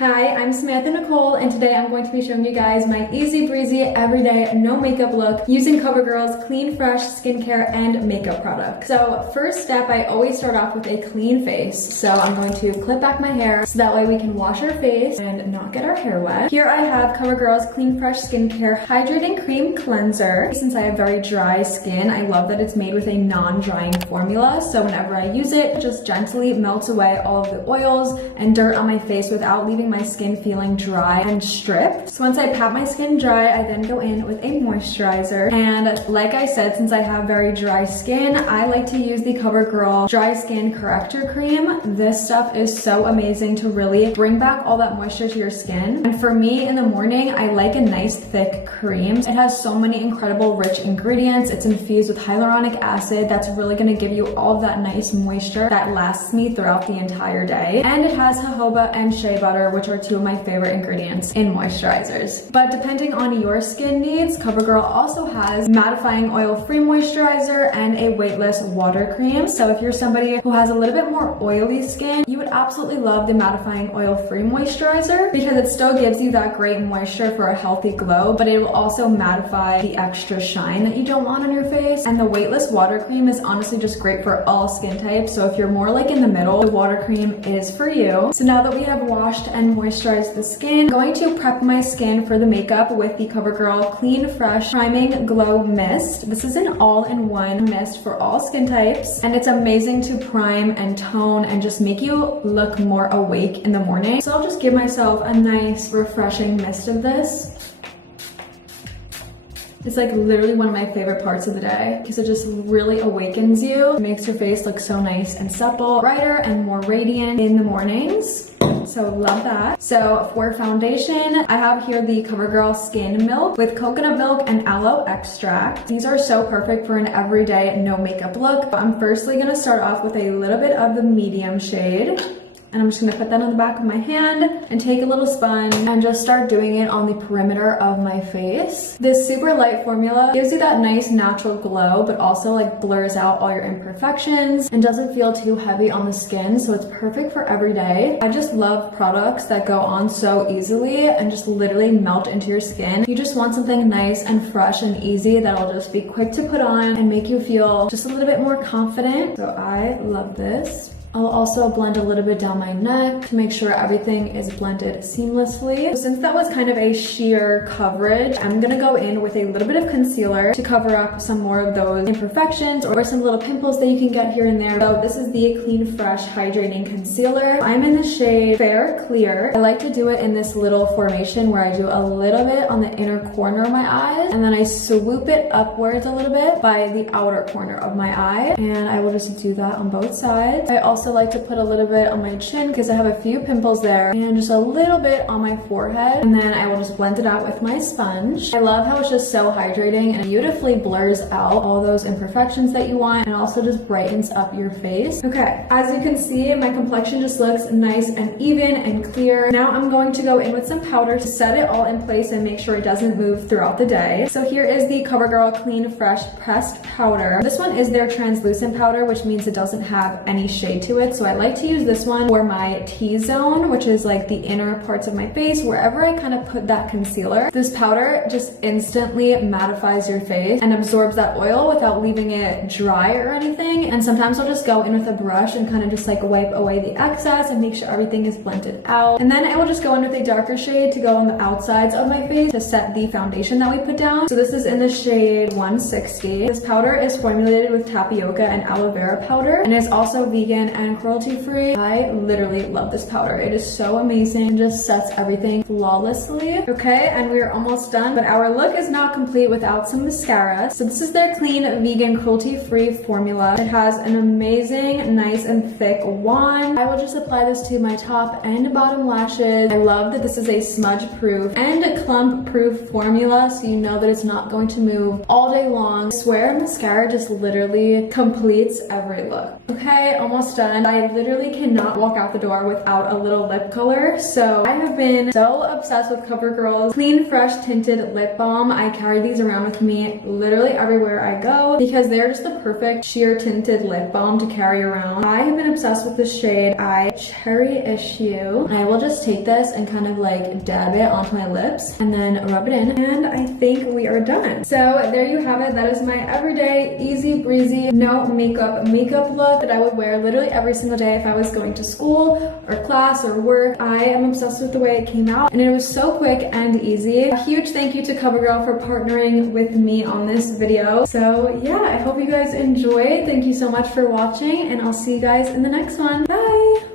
Hi, I'm Samantha Nicole, and today I'm going to be showing you guys my easy breezy, everyday, no makeup look using CoverGirl's Clean Fresh skincare and makeup products. So first step, I always start off with a clean face. So I'm going to clip back my hair so that way we can wash our face and not get our hair wet. Here I have CoverGirl's Clean Fresh Skincare Hydrating Cream Cleanser. Since I have very dry skin, I love that it's made with a non-drying formula. So whenever I use it, it just gently melts away all of the oils and dirt on my face without leaving my skin feeling dry and stripped. So once I pat my skin dry, I then go in with a moisturizer. And like I said, since I have very dry skin, I like to use the CoverGirl Dry Skin Corrector Cream. This stuff is so amazing to really bring back all that moisture to your skin. And for me, in the morning, I like a nice thick cream. It has so many incredible rich ingredients. It's infused with hyaluronic acid that's really going to give you all of that nice moisture that lasts me throughout the entire day. And it has jojoba and shea butter, which are two of my favorite ingredients in moisturizers. But depending on your skin needs, CoverGirl also has mattifying oil-free moisturizer and a weightless water cream. So if you're somebody who has a little bit more oily skin, you would absolutely love the mattifying oil-free moisturizer because it still gives you that great moisture for a healthy glow, but it will also mattify the extra shine that you don't want on your face. And the weightless water cream is honestly just great for all skin types. So if you're more like in the middle, the water cream is for you. So now that we have washed and moisturized the skin, I'm going to prep my skin for the makeup with the CoverGirl Clean Fresh Priming Glow Mist. This is an all-in-one mist for all skin types, and it's amazing to prime and tone and just make you look more awake in the morning. So I'll just give myself a nice refreshing mist of this. It's like literally one of my favorite parts of the day because it just really awakens you. It makes your face look so nice and supple, brighter and more radiant in the mornings. So love that. So for foundation, I have here the CoverGirl Skin Milk with coconut milk and aloe extract. These are so perfect for an everyday no makeup look. I'm firstly gonna start off with a little bit of the medium shade. And I'm just gonna put that on the back of my hand and take a little sponge and just start doing it on the perimeter of my face. This super light formula gives you that nice natural glow, but also like blurs out all your imperfections and doesn't feel too heavy on the skin. So it's perfect for every day. I just love products that go on so easily and just literally melt into your skin. You just want something nice and fresh and easy that'll just be quick to put on and make you feel just a little bit more confident. So I love this. I'll also blend a little bit down my neck to make sure everything is blended seamlessly. Since that was kind of a sheer coverage, I'm gonna go in with a little bit of concealer to cover up some more of those imperfections or some little pimples that you can get here and there. So this is the Clean Fresh Hydrating Concealer. I'm in the shade Fair Clear. I like to do it in this little formation where I do a little bit on the inner corner of my eyes and then I swoop it upwards a little bit by the outer corner of my eye. And I will just do that on both sides. I also like to put a little bit on my chin because I have a few pimples there and just a little bit on my forehead, and then I will just blend it out with my sponge. I love how it's just so hydrating and beautifully blurs out all those imperfections that you want and also just brightens up your face. Okay, as you can see, my complexion just looks nice and even and clear. Now I'm going to go in with some powder to set it all in place and make sure it doesn't move throughout the day. So here is the CoverGirl Clean Fresh Pressed Powder. This one is their translucent powder, which means it doesn't have any shade to it. So I like to use this one for my T-zone, which is like the inner parts of my face, wherever I kind of put that concealer. This powder just instantly mattifies your face and absorbs that oil without leaving it dry or anything. And sometimes I'll just go in with a brush and kind of just like wipe away the excess and make sure everything is blended out. And then I will just go in with a darker shade to go on the outsides of my face to set the foundation that we put down. So this is in the shade 160. This powder is formulated with tapioca and aloe vera powder and is also vegan and cruelty-free. I literally love this powder. It is so amazing and just sets everything flawlessly. Okay, and we are almost done, but our look is not complete without some mascara. So this is their clean, vegan, cruelty-free formula. It has an amazing, nice and thick wand. I will just apply this to my top and bottom lashes. I love that this is a smudge-proof and clump-proof formula, so you know that it's not going to move all day long. I swear mascara just literally completes every look. Okay, almost done. done. I literally cannot walk out the door without a little lip color. So I have been so obsessed with CoverGirl's Clean Fresh Tinted Lip Balm. I carry these around with me literally everywhere I go because they're just the perfect sheer tinted lip balm to carry around. I have been obsessed with the shade I Cherish You. I will just take this and kind of like dab it onto my lips and then rub it in, and I think we are done. So there you have it. That is my everyday, easy breezy, no makeup look that I would wear literally every single day if I was going to school or class or work. I am obsessed with the way it came out, and it was so quick and easy. A huge thank you to CoverGirl for partnering with me on this video. So yeah, I hope you guys enjoyed. Thank you so much for watching, and I'll see you guys in the next one. Bye!